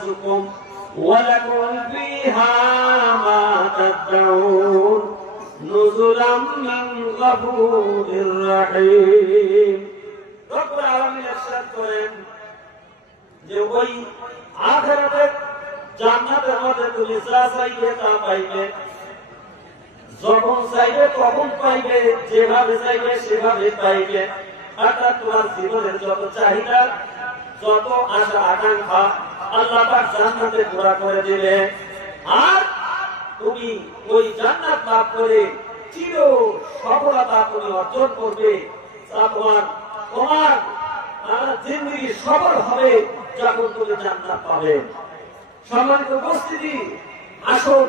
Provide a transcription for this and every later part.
أنفسكم ولكم فيها ما تدعون نزلا من غفور رحيم رب العالمين ارشاد করেন যে ওই আখিরাতের জান্নাতের মধ্যে তুমি যা চাইবে তা পাইবে, যখন চাইবে তখন পাইবে, যেভাবে চাইবে সেভাবে পাইবে। অর্থাৎ তোমার জীবনের যত চাহিদা, যত আশা আকাঙ্ক্ষা আল্লাহ পাক জান্নাতে পুরা করে দিবে। আর তুমি ওই জান্নাত লাভ করে চির সফলতা তুমি অর্জন করবে। তোমার জিন্দেগি সফল হবে যখন তুমি জান্নাত পাবে। সম্মানিত উপস্থিতি, আসুন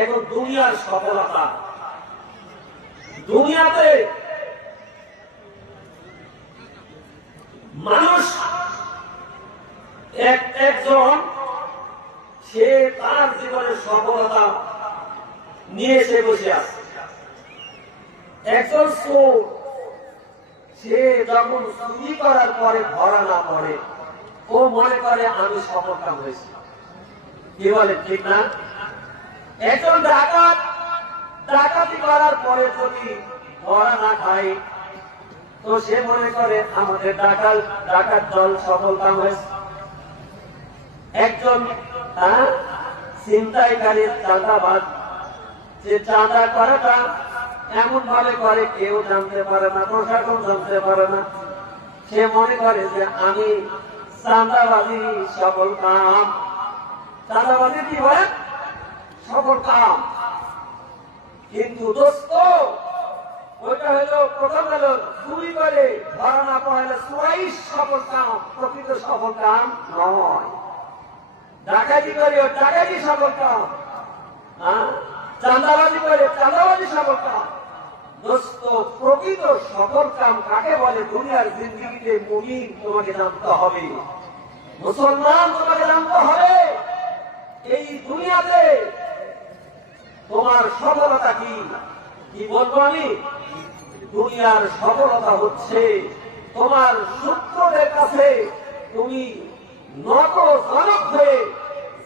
এখন দুনিয়ার সফলতা। দুনিয়াতে মানুষ একজন সে তার জীবনের সফলতা নিয়ে সে বসে আছে। একজন চোর সে যখন চুরি করার পরে ধরা না পড়ে ও মনে করে আমি সফলতা হয়েছি। কি বলে, ঠিক না? একজন ডাকাত ডাকাতি করার পরে যদি ধরা না খায় তো সে মনে করে আমাদের ডাকাত দল সফলতা হয়েছে। একজন ছিনতাইকারী চাঁদাবাজ, যে চাঁদা করাটা এমন ভাবে করে কেউ জানতে পারে না, প্রশাসন জানতে পারে না, সে মনে করে যে আমি চাঁদাবাজি সফল কাম। চাঁদাবাজি কি হয়? সফল কাম। কিন্তু দোস্ত, ওইটা হলো প্রথম হলো চুরি করে ধরা না পড়ালে চুরাই সফল কাম, প্রকৃত সফল কাম নয়। ডাকাতি করে ডাকাতি সফল কাম, চাঁদাবাজি করে চাঁদাবাজি সফল কাম। দোস্ত, প্রকৃত সফল কাম কাকে বলে? দুনিয়ার জিন্দেগিতে মুমিন তোমাকে জানতে হবে, মুসলমান তোমাকে জানতে হবে। এই দুনিয়াতে তোমার সফলতা কি? কি বলবো আমি? দুনিয়ার সফলতা হচ্ছে তোমার শত্রুদের কাছে তুমি নত জনক হয়ে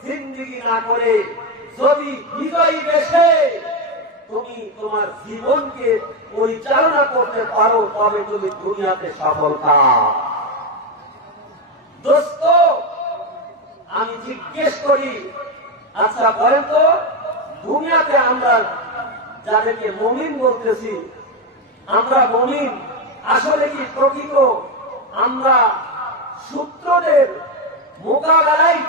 জিন্দেগি না করে যদি বিজয়ী বেশে তুমি তোমার জীবনকে পরিচালনা করতে পারো, তবে তুমি দুনিয়াতে সফলতা। দোস্ত, আমি জিজ্ঞেস করি, আচ্ছা বলেন তো, দুনিয়াতে আমরা যাদেরকে মুমিন বলতেছি, আমরা মুমিন আসলে কি প্রকৃত আমরা শত্রুদের মোকাবেলায়